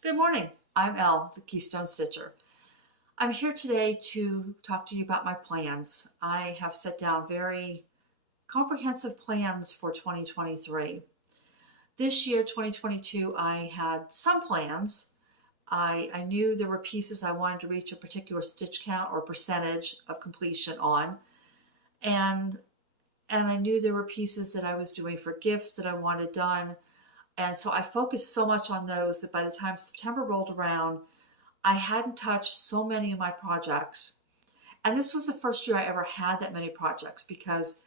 Good morning. I'm Elle, the Keystone Stitcher. I'm here today to talk to you about my plans. I have set down very comprehensive plans for 2023. This year, 2022, I had some plans. I knew there were pieces I wanted to reach a particular stitch count or percentage of completion on. And I knew there were pieces that I was doing for gifts that I wanted done. And so I focused so much on those that by the time September rolled around, I hadn't touched so many of my projects. And this was the first year I ever had that many projects because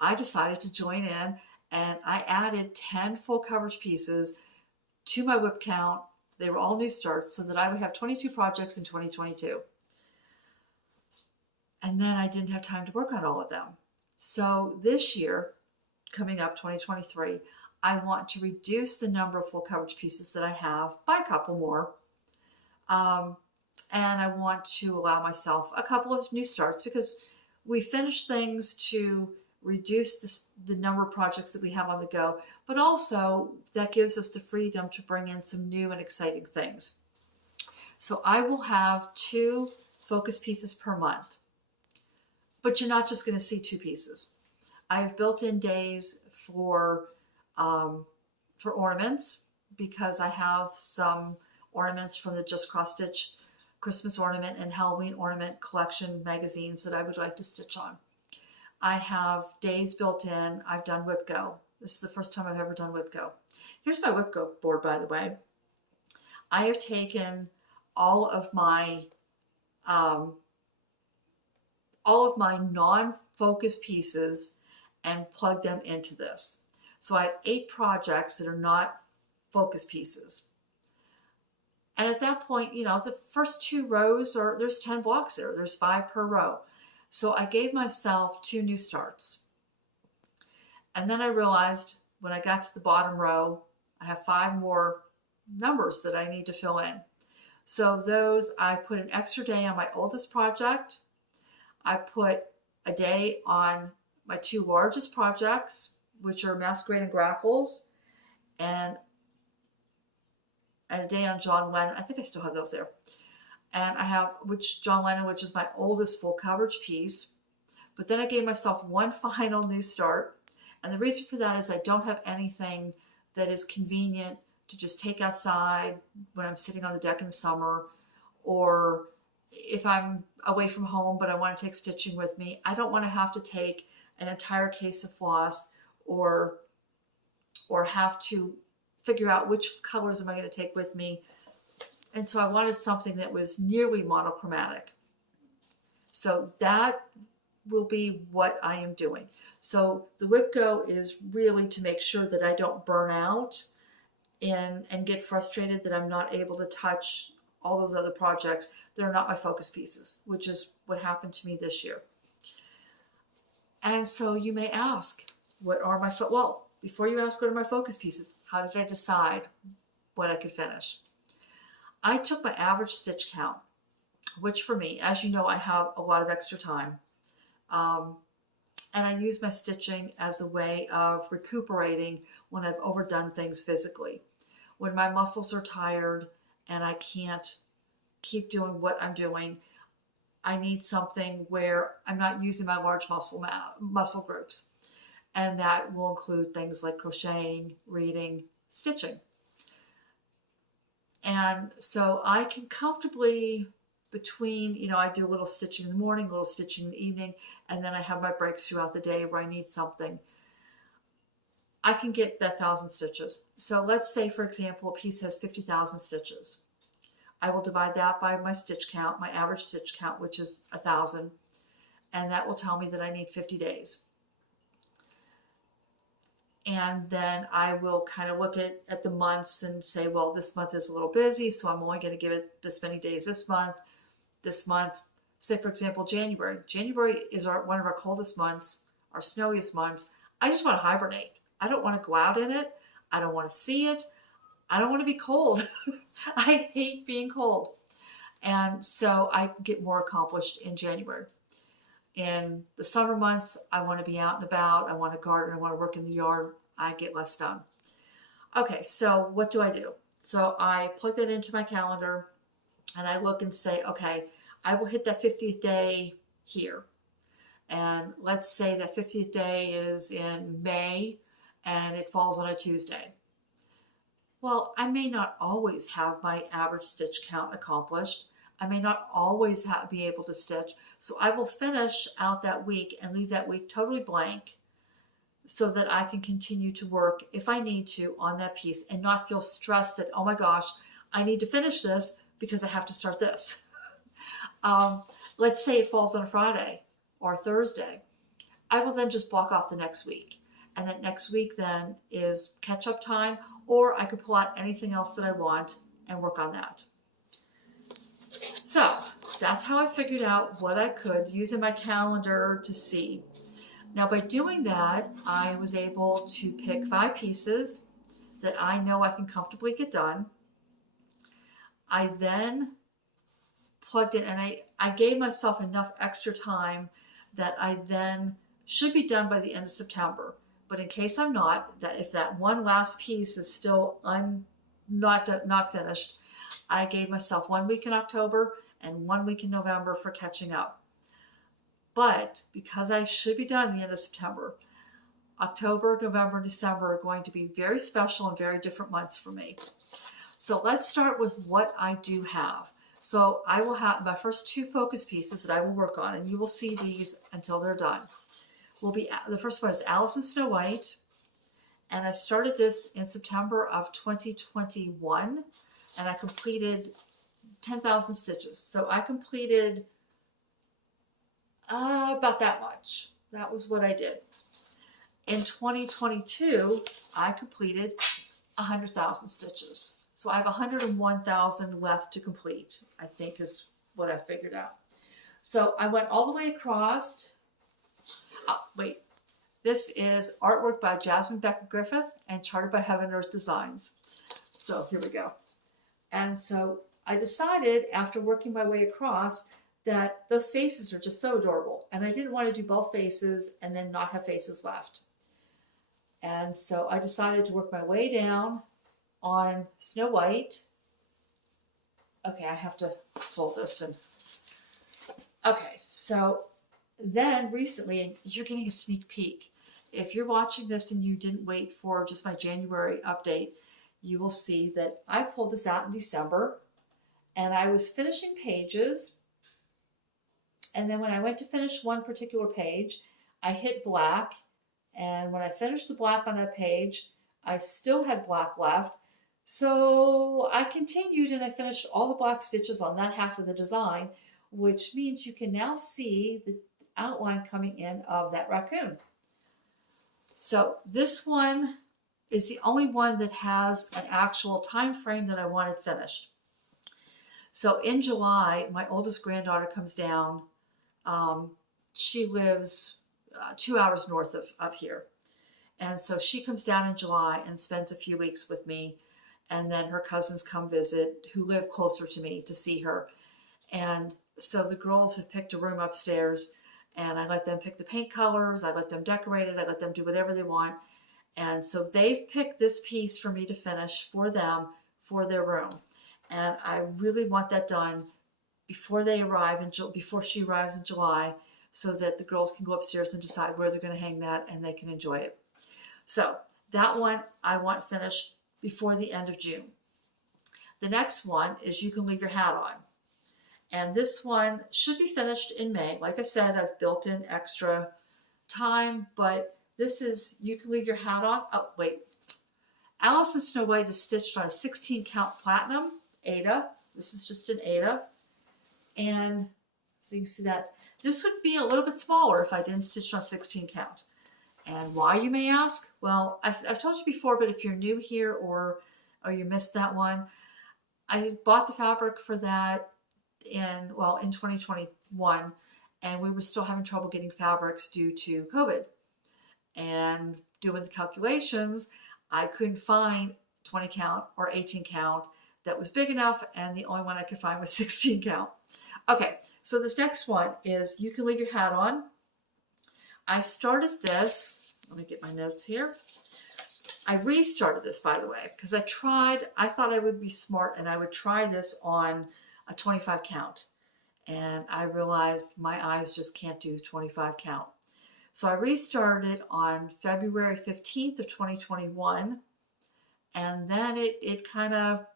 I decided to join in and I added 10 full coverage pieces to my whip count. They were all new starts so that I would have 22 projects in 2022. And then I didn't have time to work on all of them. So this year, coming up 2023, I want to reduce the number of full coverage pieces that I have by a couple more. And I want to allow myself a couple of new starts because we finish things to reduce the number of projects that we have on the go, but also that gives us the freedom to bring in some new and exciting things. So I will have 2 focus pieces per month, but you're not just going to see 2 pieces. I have built-in days for ornaments because I have some ornaments from the ZannaCrossStitch Christmas ornament and Halloween ornament collection magazines that I would like to stitch on. I have days built in. I've done whip go. This is the first time I've ever done whip go. Here's my whip go board, by the way. I have taken all of my non-focus pieces and plugged them into this. So I have 8 projects that are not focus pieces. And at that point, the first 2 rows there's 10 blocks there. There's 5 per row. So I gave myself 2 new starts. And then I realized when I got to the bottom row, I have 5 more numbers that I need to fill in. So those, I put an extra day on my oldest project. I put a day on my 2 largest projects, which are Masquerade and Grackles, and a day on John Lennon. I think I still have those there. And I have John Lennon, which is my oldest full coverage piece. But then I gave myself 1 final new start. And the reason for that is I don't have anything that is convenient to just take outside when I'm sitting on the deck in summer, or if I'm away from home but I want to take stitching with me. I don't want to have to take an entire case of floss or have to figure out which colors am I going to take with me. And so I wanted something that was nearly monochromatic. So that will be what I am doing. So the whip go is really to make sure that I don't burn out and get frustrated that I'm not able to touch all those other projects that are not my focus pieces, which is what happened to me this year. And so you may ask, what are my, well, before you ask what are my focus pieces, how did I decide what I could finish? I took my average stitch count, which for me, as you know, I have a lot of extra time. And I use my stitching as a way of recuperating when I've overdone things physically. When my muscles are tired and I can't keep doing what I'm doing, I need something where I'm not using my large muscle groups. And that will include things like crocheting, reading, stitching. And so I can comfortably between, I do a little stitching in the morning, a little stitching in the evening, and then I have my breaks throughout the day where I need something. I can get that 1,000 stitches. So let's say, for example, a piece has 50,000 stitches. I will divide that by my stitch count, my average stitch count, which is 1,000, and that will tell me that I need 50 days. And then I will kind of look at the months and say, well, this month is a little busy, so I'm only going to give it this many days this month. This month, say for example, January. January is one of our coldest months, our snowiest months. I just want to hibernate. I don't want to go out in it. I don't want to see it. I don't want to be cold. I hate being cold. And so I get more accomplished in January. In the summer months, I want to be out and about. I want to garden. I want to work in the yard. I get less done. Okay, so what do? So I plug that into my calendar and I look and say, okay, I will hit that 50th day here. And let's say that 50th day is in May and it falls on a Tuesday. Well, I may not always have my average stitch count accomplished. I may not always be able to stitch. So I will finish out that week and leave that week totally blank so that I can continue to work if I need to on that piece and not feel stressed that, oh my gosh, I need to finish this because I have to start this. Let's say it falls on a Friday or a Thursday. I will then just block off the next week. And that next week then is catch-up time, or I could pull out anything else that I want and work on that. So that's how I figured out what I could using my calendar to see. Now by doing that, I was able to pick 5 pieces that I know I can comfortably get done. I then plugged in, and I gave myself enough extra time that I then should be done by the end of September. But in case I'm not, that if that one last piece is still not finished, I gave myself 1 week in October and 1 week in November for catching up. But because I should be done at the end of September, October, November, and December are going to be very special and very different months for me. So let's start with what I do have. So I will have my first 2 focus pieces that I will work on, and you will see these until they're done. The first one is Alice in Snow White, and I started this in September of 2021, and I completed 10,000 stitches. So I completed about that much. That was what I did. In 2022, I completed 100,000 stitches. So I have 101,000 left to complete, I think is what I figured out. So I went all the way across. This is artwork by Jasmine Beckett-Griffith and charted by Heaven Earth Designs. So here we go. And so I decided after working my way across that those faces are just so adorable. And I didn't want to do both faces and then not have faces left. And so I decided to work my way down on Snow White. Okay, I have to fold this and okay, so then recently, and you're getting a sneak peek. If you're watching this and you didn't wait for just my January update, you will see that I pulled this out in December and I was finishing pages. And then when I went to finish one particular page, I hit black. And when I finished the black on that page, I still had black left. So I continued and I finished all the black stitches on that half of the design, which means you can now see the outline coming in of that raccoon. So this one is the only one that has an actual time frame that I wanted finished. So in July, my oldest granddaughter comes down. She lives 2 hours north of here. And so she comes down in July and spends a few weeks with me. And then her cousins come visit who live closer to me to see her. And so the girls have picked a room upstairs and I let them pick the paint colors. I let them decorate it. I let them do whatever they want. And so they've picked this piece for me to finish for them for their room. And I really want that done before they arrive, before she arrives in July, so that the girls can go upstairs and decide where they're going to hang that and they can enjoy it. So that one I want finished before the end of June. The next one is You Can Leave Your Hat On. And this one should be finished in May. Like I said, I've built in extra time, but this is You Can Leave Your Hat On. Oh, wait. Alice in Snow White is stitched on a 16 count platinum aida. This is just an aida. And so you can see that this would be a little bit smaller if I didn't stitch on 16 count. And why, you may ask? Well, I've told you before, but if you're new here or you missed that one, I bought the fabric for that in 2021, and we were still having trouble getting fabrics due to COVID. And doing the calculations, I couldn't find 20 count or 18 count that was big enough, and the only one I could find was 16 count. Okay, so this next one is You Can Leave Your Hat On. I started this, let me get my notes here. I restarted this, by the way, because I thought I would be smart and I would try this on a 25 count. And I realized my eyes just can't do 25 count. So I restarted it on February 15th of 2021. And then it kind of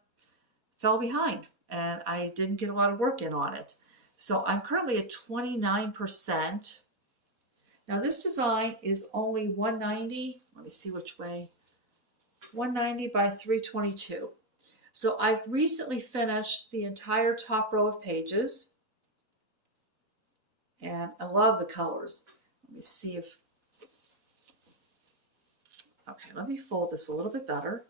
fell behind and I didn't get a lot of work in on it. So I'm currently at 29%. Now this design is only 190. Let me see which way. 190 by 322. So I've recently finished the entire top row of pages. And I love the colors. Let me see if, okay, let me fold this a little bit better.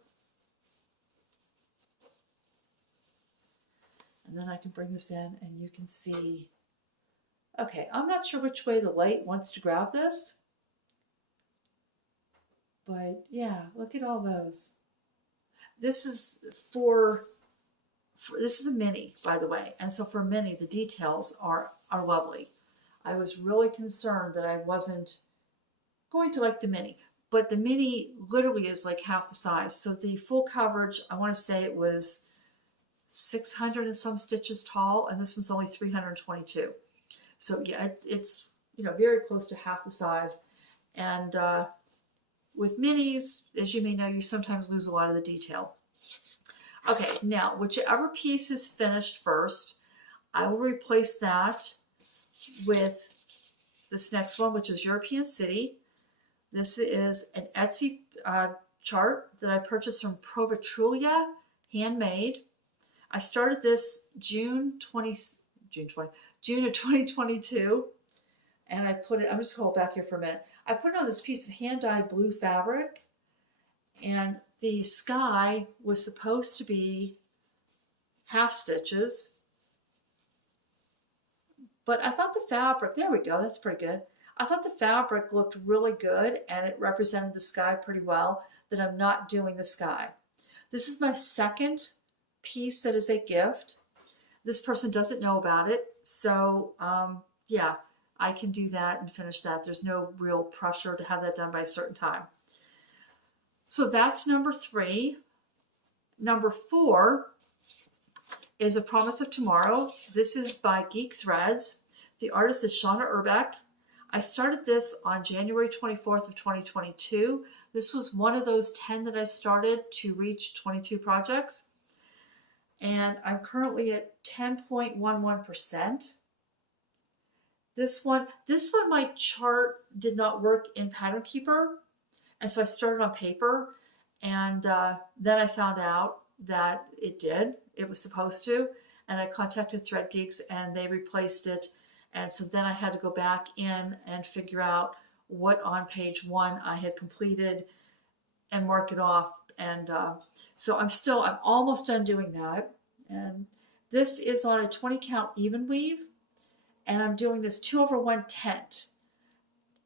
And then I can bring this in and you can see, okay, I'm not sure which way the light wants to grab this. But yeah, look at all those. This is this is a mini, by the way. And so for a mini, the details are lovely. I was really concerned that I wasn't going to like the mini. But the mini literally is like half the size. So the full coverage, I want to say it was 600 and some stitches tall, and this one's only 322. So yeah, it's very close to half the size. And with minis, as you may know, you sometimes lose a lot of the detail. Okay, now whichever piece is finished first, I will replace that with this next one, which is European City. This is an Etsy chart that I purchased from PovitrulyaHandmade. I started this June of 2022, and I put it, I'm just going to hold back here for a minute. I put it on this piece of hand-dyed blue fabric, and the sky was supposed to be half stitches, but I thought the fabric, there we go, that's pretty good. I thought the fabric looked really good, and it represented the sky pretty well, that I'm not doing the sky. This is my second piece that is a gift. This person doesn't know about it, so yeah, I can do that and finish that. There's no real pressure to have that done by a certain time. So that's number 3. Number 4 is A Promise of Tomorrow. This is by Geeks Threads. The artist is Shawna Erbeck. I started this on January 24th of 2022. This was one of those 10 that I started to reach 22 projects. And I'm currently at 10.11%. This one, my chart did not work in Pattern Keeper, and so I started on paper, and then I found out that it did. It was supposed to, and I contacted Thread Geeks, and they replaced it, and so then I had to go back in and figure out what on page 1 I had completed and mark it off. And so I'm almost done doing that. And this is on a 20 count even weave, and I'm doing this 2/1 tent.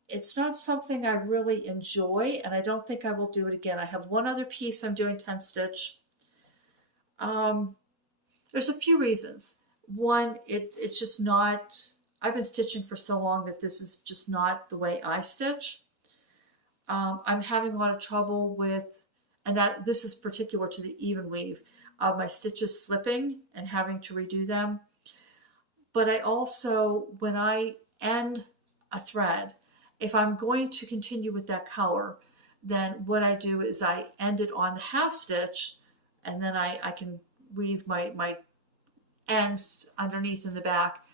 It's not something I really enjoy, and I don't think I will do it again. I have one other piece I'm doing 10 stitch. There's a few reasons. One, it's just not, I've been stitching for so long that this is just not the way I stitch. I'm having a lot of trouble with, and that this is particular to the even weave, of my stitches slipping and having to redo them. But I also, when I end a thread, if I'm going to continue with that color, then what I do is I end it on the half stitch, and then I can weave my ends underneath in the back,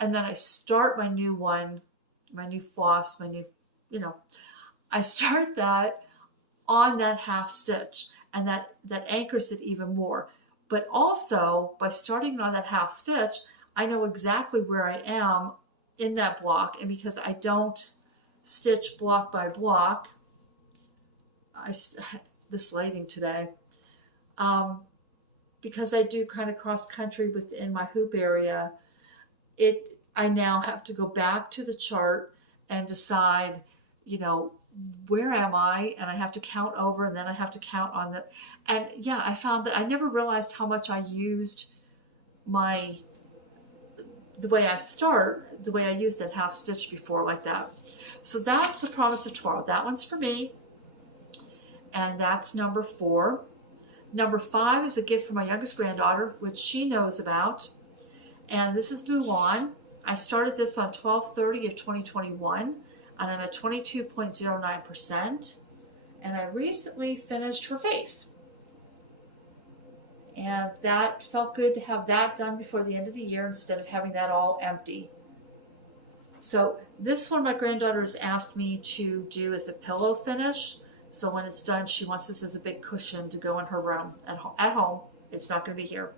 and then I start my new one, my new floss, my new, I start that on that half stitch, and that anchors it even more. But also, by starting on that half stitch, I know exactly where I am in that block, and because I don't stitch block by block, this lighting today, because I do kind of cross country within my hoop area, I now have to go back to the chart and decide, where am I? And I have to count over, and then I have to count on the, and yeah, I found that I never realized how much I used the way I used that half stitch before like that. So that's A Promise of Tomorrow. That one's for me. and that's number 4. Number 5 is a gift from my youngest granddaughter, which she knows about, and this is Mulan. I started this on 12/30 of 2021, and I'm at 22.09%, and I recently finished her face. And that felt good to have that done before the end of the year instead of having that all empty. So this one my granddaughter has asked me to do as a pillow finish. So when it's done, she wants this as a big cushion to go in her room at home. It's not going to be here.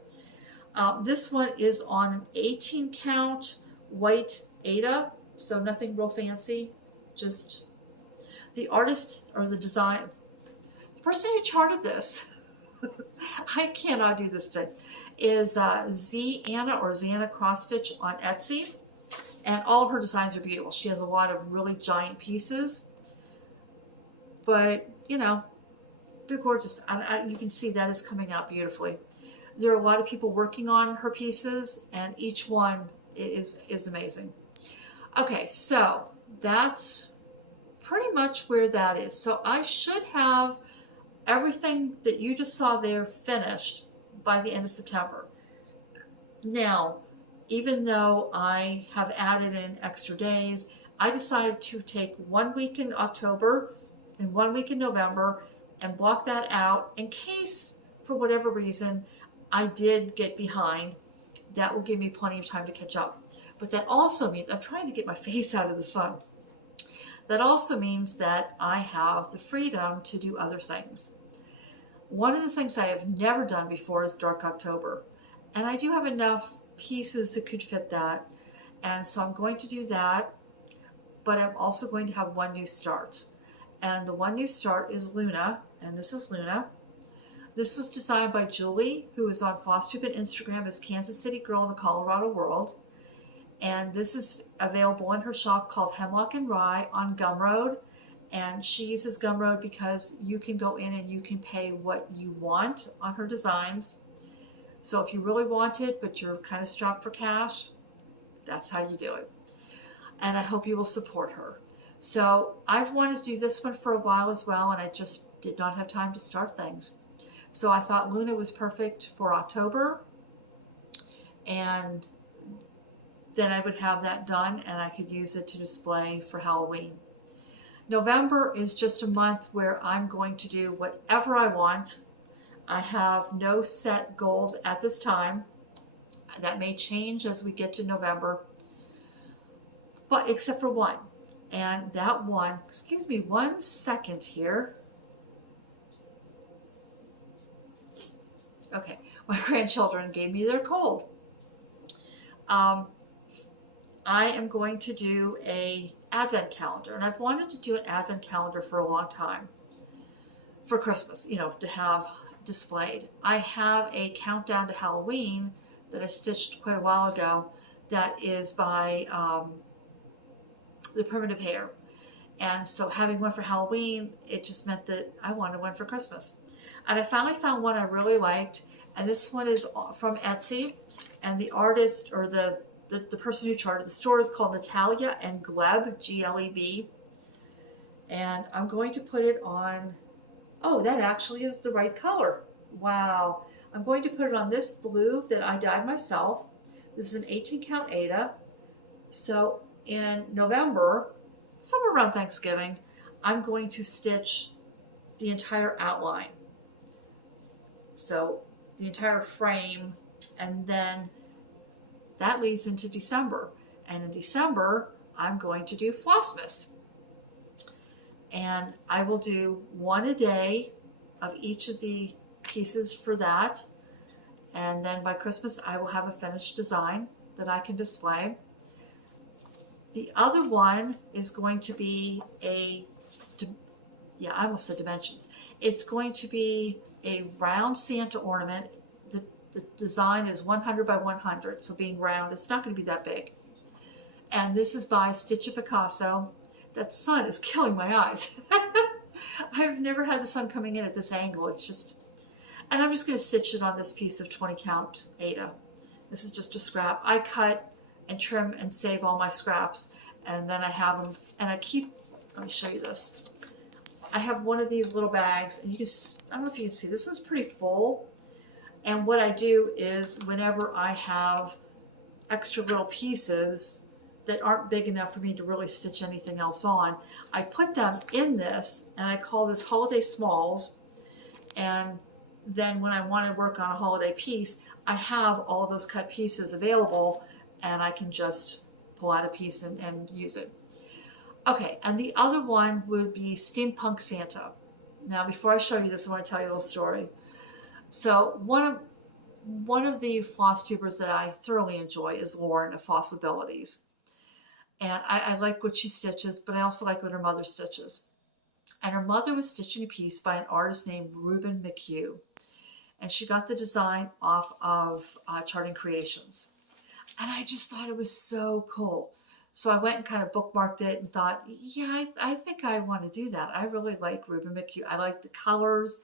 This one is on an 18 count white Aida, so nothing real fancy. Just the artist or the design, the person who charted this, I cannot do this today, is ZannaCrossStitch on Etsy. And all of her designs are beautiful. She has a lot of really giant pieces. But, you know, they're gorgeous. And you can see that is coming out beautifully. There are a lot of people working on her pieces, and each one is amazing. Okay, so that's pretty much where that is. So I should have everything that you just saw there finished by the end of September. Now, even though I have added in extra days, I decided to take 1 week in October and 1 week in November and block that out in case, for whatever reason, I did get behind. That will give me plenty of time to catch up. But that also means I'm trying to get my face out of the sun. That also means that I have the freedom to do other things. One of the things I have never done before is Dark October. And I do have enough pieces that could fit that. And so I'm going to do that. But I'm also going to have one new start. And the one new start is Luna. And this is Luna. This was designed by Julie, who is on Flosstube and Instagram as Kansas City Girl in the Colorado World. And this is available in her shop called Hemlock and Rye on Gumroad. And she uses Gumroad because you can go in and you can pay what you want on her designs. So if you really want it, but you're kind of strapped for cash, that's how you do it. And I hope you will support her. So I've wanted to do this one for a while as well, and I just did not have time to start things. So I thought Luna was perfect for October, and then I would have that done and I could use it to display for Halloween. November is just a month where I'm going to do whatever I want. I have no set goals at this time. That may change as we get to November, but except for one. And that one, excuse me 1 second here. Okay, my grandchildren gave me their cold. I am going to do a advent calendar, and I've wanted to do an advent calendar for a long time for Christmas, you know, to have displayed. I have a countdown to Halloween that I stitched quite a while ago that is by the Primitive Hair. And so having one for Halloween, it just meant that I wanted one for Christmas. And I finally found one I really liked, and this one is from Etsy, and the artist, or the person who charted the store, is called Natalia and Gleb, G-L-E-B. And I'm going to put it on, oh, that actually is the right color. Wow. I'm going to put it on this blue that I dyed myself. This is an 18 count Aida. So in November, somewhere around Thanksgiving, I'm going to stitch the entire outline. So the entire frame, and then that leads into December. And in December, I'm going to do Flossmas. And I will do one a day of each of the pieces for that. And then by Christmas, I will have a finished design that I can display. The other one is going to be I almost said dimensions. It's going to be a round Santa ornament. The design is 100 by 100, so being round, it's not going to be that big. And this is by Stitch a Picasso. That sun is killing my eyes. I've never had the sun coming in at this angle. It's just, and I'm just going to stitch it on this piece of 20 count Aida. This is just a scrap. I cut and trim and save all my scraps, and then I have them, and I keep, let me show you this. I have one of these little bags, and you can, I don't know if you can see, this one's pretty full. And what I do is whenever I have extra little pieces that aren't big enough for me to really stitch anything else on, I put them in this, and I call this Holiday Smalls. And then when I want to work on a holiday piece, I have all those cut pieces available, and I can just pull out a piece and use it. Okay, and the other one would be Steampunk Santa. Now, before I show you this, I want to tell you a little story. So one of the floss tubers that I thoroughly enjoy is Lauren of Flossabilities. And I like what she stitches, but I also like what her mother stitches. And her mother was stitching a piece by an artist named Reuben McHugh. And she got the design off of Charting Creations. And I just thought it was so cool. So I went and kind of bookmarked it and thought, yeah, I think I want to do that. I really like Reuben McHugh. I like the colors.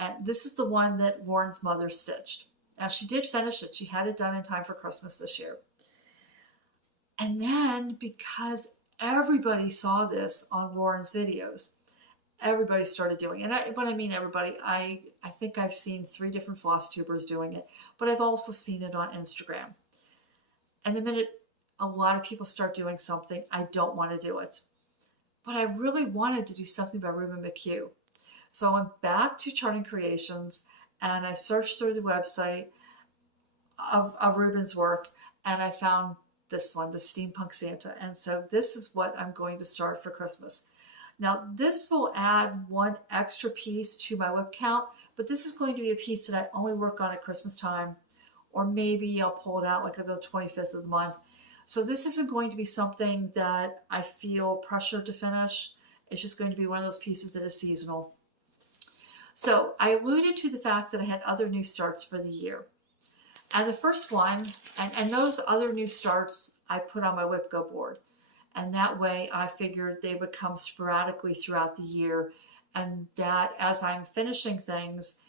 And this is the one that Lauren's mother stitched. Now, she did finish it. She had it done in time for Christmas this year. And then, because everybody saw this on Lauren's videos, everybody started doing it. And when I mean everybody, I think I've seen 3 different floss tubers doing it, but I've also seen it on Instagram. And the minute a lot of people start doing something, I don't want to do it. But I really wanted to do something by Reuben McHugh. So I went back to Charting Creations and I searched through the website of Reuben's work, and I found this one, the Steampunk Santa. And so this is what I'm going to start for Christmas. Now, this will add 1 extra piece to my whip count, but this is going to be a piece that I only work on at Christmas time, or maybe I'll pull it out like on the 25th of the month. So this isn't going to be something that I feel pressured to finish. It's just going to be one of those pieces that is seasonal. So I alluded to the fact that I had other new starts for the year. And the first one, and those other new starts I put on my whip go board. And that way I figured they would come sporadically throughout the year. And that as I'm finishing things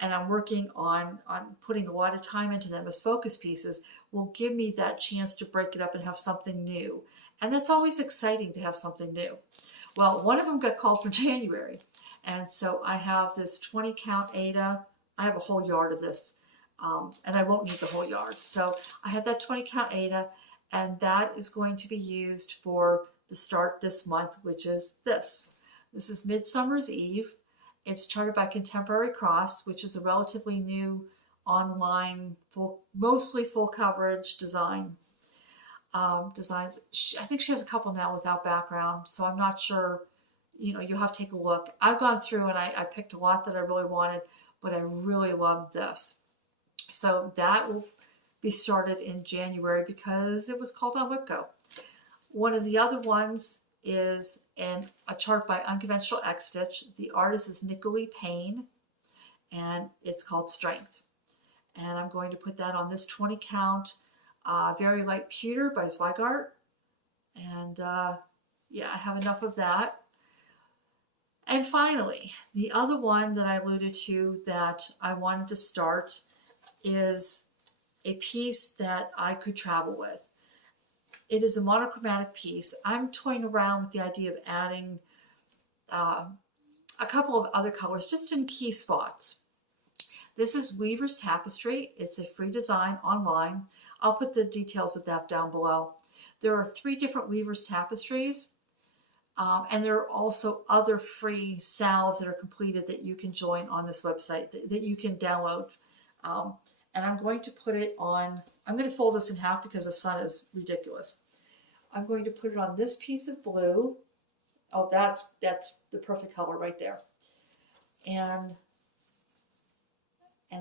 and I'm working on putting a lot of time into them as focus pieces, will give me that chance to break it up and have something new. And that's always exciting to have something new. Well, one of them got called for January. And so I have this 20 count Aida. I have a whole yard of this. And I won't need the whole yard. So I have that 20 count Aida, and that is going to be used for the start this month, which is this. This is Midsummer's Eve. It's charted by Contemporary Cross, which is a relatively new online, mostly full coverage designs. I think she has a couple now without background, so I'm not sure. You'll have to take a look. I've gone through and I picked a lot that I really wanted, but I really loved this. So that will be started in January because it was called on WhipGo. One of the other ones is a chart by UnconventionalX Stitch. The artist is Nicolee Payne, and it's called Strength. And I'm going to put that on this 20 count Very Light Pewter by Zweigart. And yeah, I have enough of that. And finally, the other one that I alluded to that I wanted to start is a piece that I could travel with. It is a monochromatic piece. I'm toying around with the idea of adding a couple of other colors just in key spots. This is Weaver's Tapestry. It's a free design online. I'll put the details of that down below. There are 3 different Weaver's Tapestries. And there are also other free sales that are completed that you can join on this website that you can download. And I'm going to put it on, I'm going to fold this in half because the sun is ridiculous. I'm going to put it on this piece of blue. Oh, that's the perfect color right there. And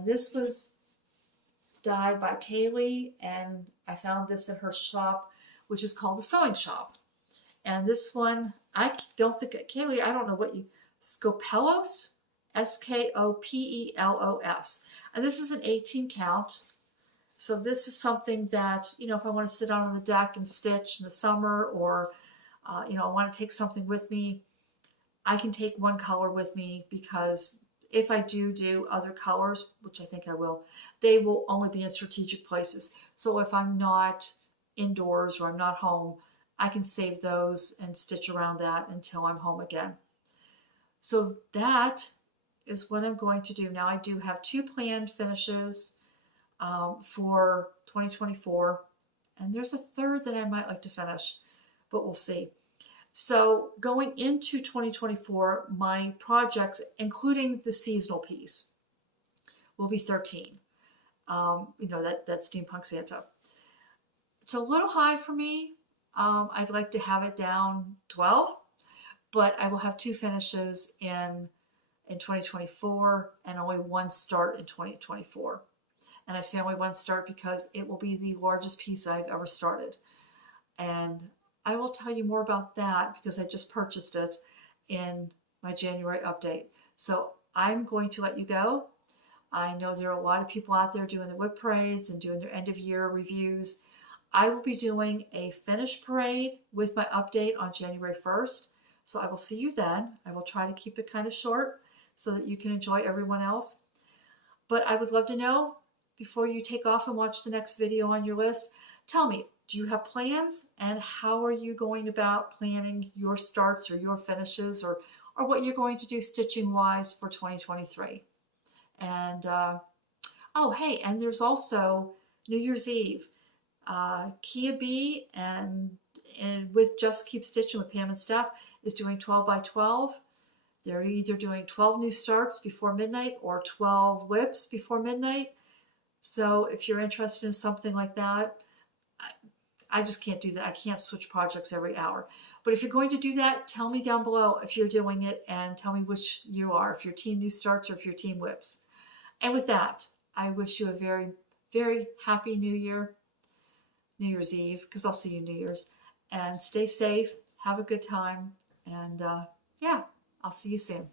this was dyed by Kaylee, and I found this in her shop, which is called the Sewing Shop. And this one, I don't think, Kaylee, I don't know what you, Skopellos, Skopellos. And this is an 18 count. So this is something that, if I want to sit out on the deck and stitch in the summer, or, I want to take something with me, I can take one color with me, because if I do other colors, which I think I will, they will only be in strategic places. So if I'm not indoors or I'm not home, I can save those and stitch around that until I'm home again. So that is what I'm going to do. Now I do have 2 planned finishes for 2024, and there's a third that I might like to finish, but we'll see. So going into 2024, my projects, including the seasonal piece, will be 13. You know, that Steampunk Santa. It's a little high for me. I'd like to have it down 12, but I will have 2 finishes in 2024 and only 1 start in 2024. And I say only 1 start because it will be the largest piece I've ever started. And I will tell you more about that because I just purchased it in my January update. So I'm going to let you go. I know there are a lot of people out there doing the whip parades and doing their end of year reviews. I will be doing a finish parade with my update on January 1st. So I will see you then. I will try to keep it kind of short so that you can enjoy everyone else. But I would love to know, before you take off and watch the next video on your list, tell me, do you have plans, and how are you going about planning your starts or your finishes, or what you're going to do stitching wise for 2023? And oh, hey, and there's also New Year's Eve. Kia B and with Just Keep Stitching with Pam and Steph is doing 12 by 12. They're either doing 12 new starts before midnight or 12 whips before midnight. So if you're interested in something like that, I just can't do that. I can't switch projects every hour. But if you're going to do that, tell me down below if you're doing it, and tell me which you are, if you're team new starts or if you're team whips. And with that, I wish you a very, very happy New Year, New Year's Eve, because I'll see you New Year's. And stay safe, have a good time, and yeah, I'll see you soon.